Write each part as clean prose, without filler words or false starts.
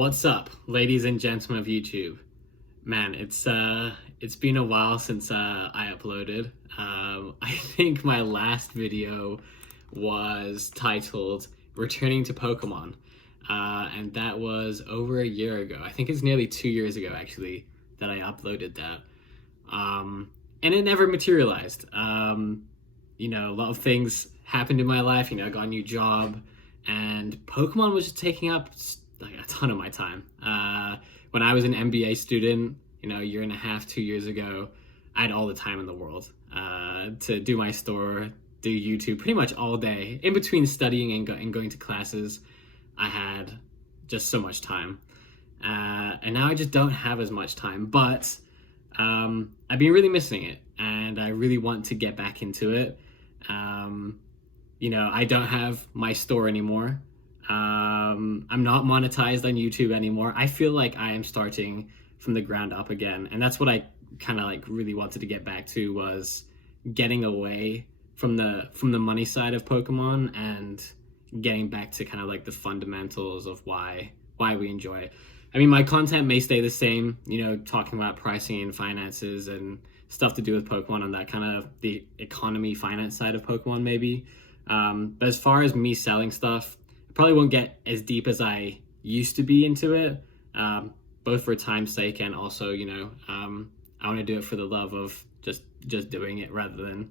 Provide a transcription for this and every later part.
What's up, ladies and gentlemen of YouTube? Man, it's been a while since I uploaded. I think my last video was titled "Returning to Pokemon," and that was over a year ago. I think it's nearly 2 years ago, actually, that I uploaded that. And it never materialized. A lot of things happened in my life. I got a new job, and Pokemon was just taking up like a ton of my time. When I was an MBA student, a year and a half, 2 years ago, I had all the time in the world to do my store, do YouTube pretty much all day. In between studying and going to classes, I had just so much time. And now I just don't have as much time, but I've been really missing it, and I really want to get back into it. I don't have my store anymore. I'm not monetized on YouTube anymore. I feel like I am starting from the ground up again, and that's what I kind of like really wanted to get back to, was getting away from the money side of Pokemon and getting back to kind of like the fundamentals of why we enjoy it. I mean, my content may stay the same, talking about pricing and finances and stuff to do with Pokemon on that kind of the economy finance side of Pokemon maybe. But as far as me selling stuff, I probably won't get as deep as I used to be into it, both for time's sake and also, I want to do it for the love of just doing it rather than,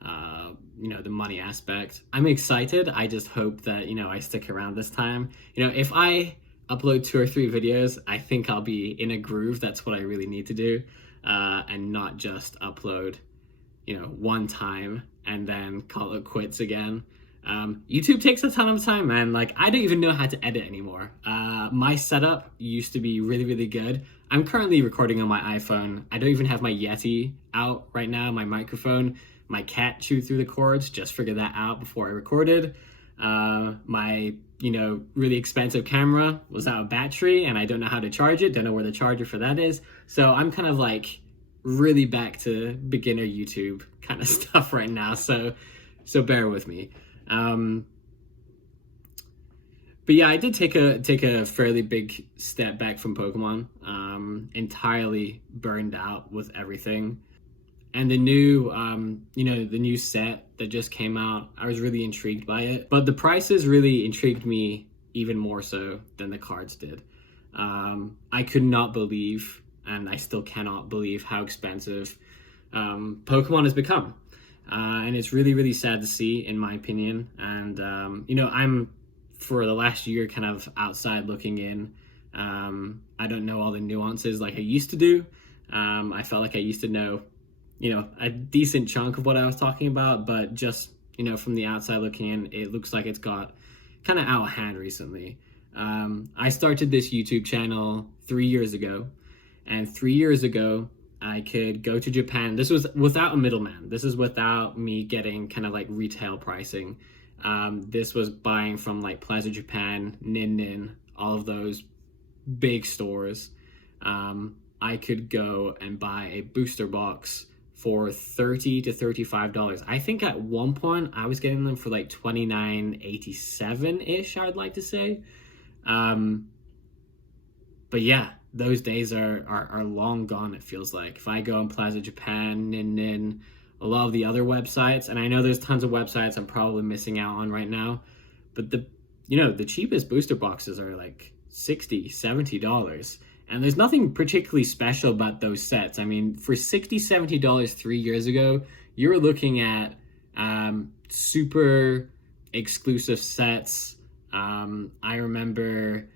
the money aspect. I'm excited. I just hope that, I stick around this time. If I upload 2 or 3 videos, I think I'll be in a groove. That's what I really need to do, and not just upload, one time and then call it quits again. YouTube takes a ton of time, man. Like, I don't even know how to edit anymore. My setup used to be really, really good. I'm currently recording on my iPhone. I don't even have my Yeti out right now, my microphone. My cat chewed through the cords, just figured that out before I recorded. My, really expensive camera was out of battery, and I don't know how to charge it, don't know where the charger for that is. So I'm kind of like really back to beginner YouTube kind of stuff right now. So bear with me. But yeah, I did take a fairly big step back from Pokemon, entirely burned out with everything. And the new, the new set that just came out, I was really intrigued by it. But the prices really intrigued me even more so than the cards did. I could not believe, and I still cannot believe, how expensive Pokemon has become. And it's really, really sad to see, in my opinion. And, I'm, for the last year, kind of outside looking in. I don't know all the nuances like I used to do. I felt like I used to know, a decent chunk of what I was talking about, but just, from the outside looking in, it looks like it's got kind of out of hand recently. I started this YouTube channel 3 years ago, and 3 years ago, I could go to Japan. This was without a middleman. This is without me getting kind of like retail pricing. This was buying from like Plaza Japan, Nin, all of those big stores. I could go and buy a booster box for $30 to $35. I think at one point I was getting them for like $29.87-ish, I'd like to say. But yeah, those days are long gone, it feels like. If I go on Plaza Japan, Nin, a lot of the other websites, and I know there's tons of websites I'm probably missing out on right now, but the cheapest booster boxes are like $60, $70. And there's nothing particularly special about those sets. I mean, for $60, $70 3 years ago, you're looking at super exclusive sets. I remember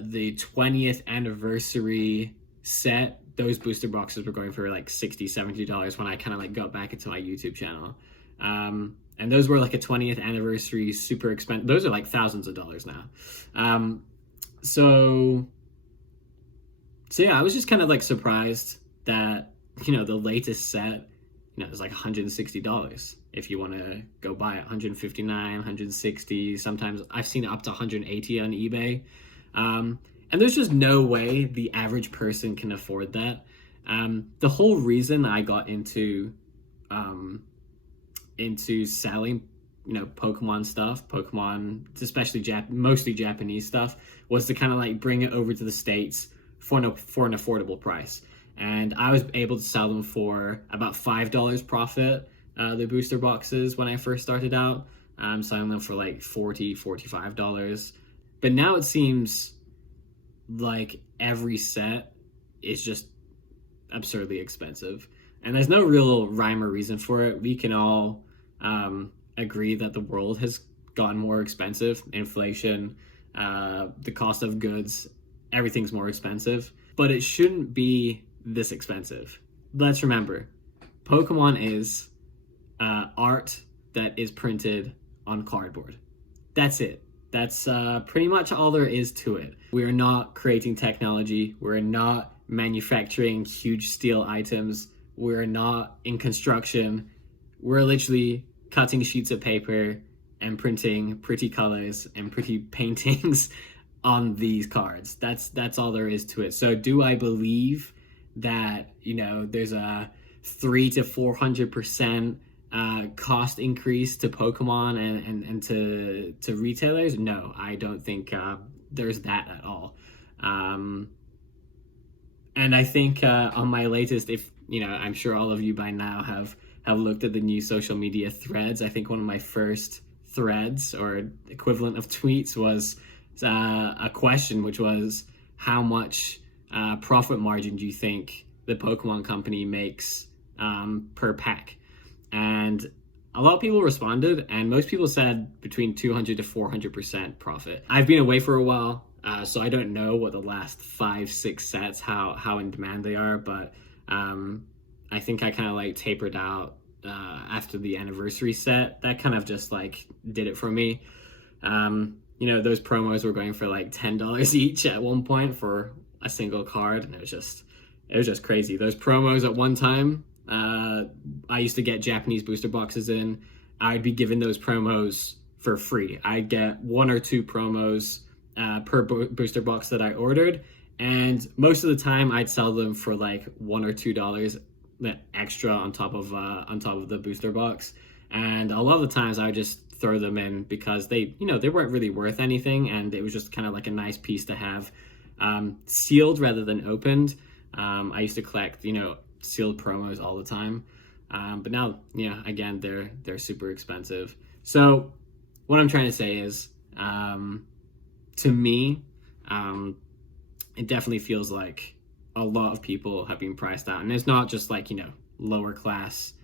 the 20th anniversary set, those booster boxes were going for like $60, $70 when I kind of like got back into my YouTube channel. And those were like a 20th anniversary, super expensive. Those are like thousands of dollars now. So yeah, I was just kind of like surprised that, the latest set, is like $160 if you want to go buy it. $159, $160, sometimes I've seen it up to $180 on eBay. And there's just no way the average person can afford that. The whole reason I got into selling Pokemon stuff, especially mostly Japanese stuff, was to kind of like bring it over to the States for an affordable price. And I was able to sell them for about $5 profit, the booster boxes, when I first started out. I'm selling them for like $45. But now it seems like every set is just absurdly expensive. And there's no real rhyme or reason for it. We can all agree that the world has gotten more expensive. Inflation, the cost of goods, everything's more expensive. But it shouldn't be this expensive. Let's remember, Pokemon is art that is printed on cardboard. That's it. That's pretty much all there is to it. We're not creating technology. We're not manufacturing huge steel items. We're not in construction. We're literally cutting sheets of paper and printing pretty colors and pretty paintings on these cards. That's all there is to it. So do I believe that, there's a 300 to 400% cost increase to Pokemon and to retailers? No, I don't think there's that at all. And I think on my latest, I'm sure all of you by now have looked at the new social media threads. I think one of my first threads or equivalent of tweets was a question, which was, how much profit margin do you think the Pokemon company makes per pack? And a lot of people responded, and most people said between 200 to 400% profit. I've been away for a while, so I don't know what the last 5-6 sets, how in demand they are, but I think I kind of like tapered out after the anniversary set. That kind of just like did it for me. Those promos were going for like $10 each at one point for a single card, and it was just crazy. Those promos at one time, I used to get Japanese booster boxes in. I'd be given those promos for free. I'd get 1 or 2 promos per booster box that I ordered, and most of the time I'd sell them for like $1 or $2 extra on top of the booster box. And a lot of the times I would just throw them in because they weren't really worth anything, and it was just kind of like a nice piece to have, sealed rather than opened. I used to collect sealed promos all the time, but now again they're super expensive. So what I'm trying to say is, to me, it definitely feels like a lot of people have been priced out, and it's not just like lower class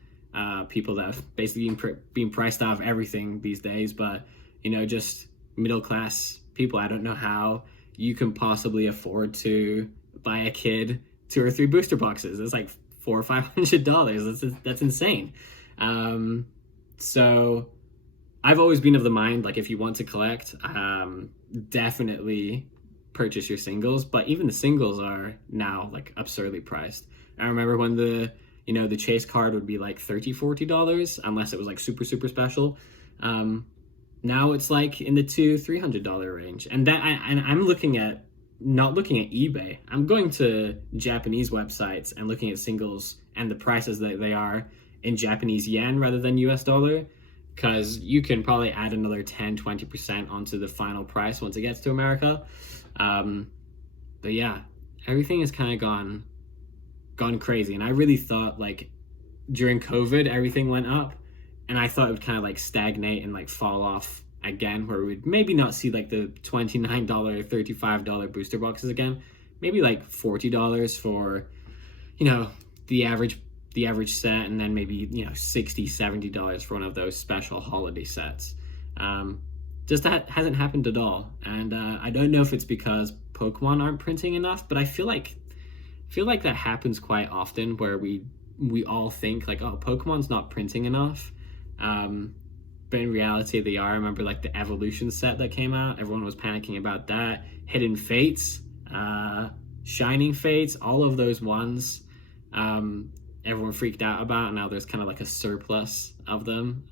people that have basically been priced out of everything these days, but just middle class people. I don't know how you can possibly afford to buy a kid 2 or 3 booster boxes. It's like $400 or $500. That's insane. So I've always been of the mind, like, if you want to collect, definitely purchase your singles, but even the singles are now like absurdly priced. I remember when the chase card would be like $30-$40 unless it was like super special. Now it's like in the $200-$300 range, and I'm not looking at eBay. I'm going to Japanese websites and looking at singles and the prices that they are in Japanese yen rather than US dollar, because you can probably add another 10-20% onto the final price once it gets to America. But yeah, everything has kind of gone crazy, and I really thought like during COVID everything went up, and I thought it would kind of like stagnate and like fall off again, where we'd maybe not see like the $29, $35 booster boxes again, maybe like $40 for the average set, and then maybe $60-$70 for one of those special holiday sets. Just that hasn't happened at all, and I don't know if it's because Pokemon aren't printing enough, but I feel like that happens quite often, where we all think like, oh, Pokemon's not printing enough, but in reality they are. I remember like the Evolution set that came out, everyone was panicking about that. Hidden Fates, Shining Fates, all of those ones, everyone freaked out about, and now there's kind of like a surplus of them.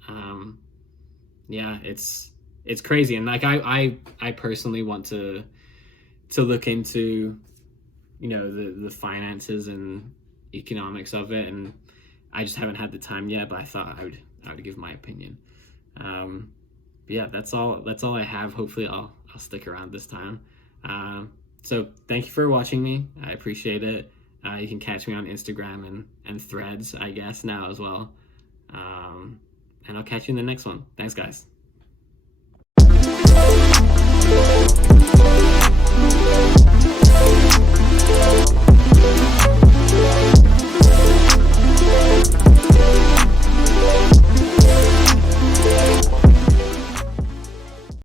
Yeah, it's crazy, and like I personally want to look into the finances and economics of it, and I just haven't had the time yet, but I thought I would give my opinion. Yeah, that's all I have. Hopefully I'll stick around this time. So thank you for watching me. I appreciate it. You can catch me on Instagram and Threads, I guess, now as well. And I'll catch you in the next one. Thanks, guys.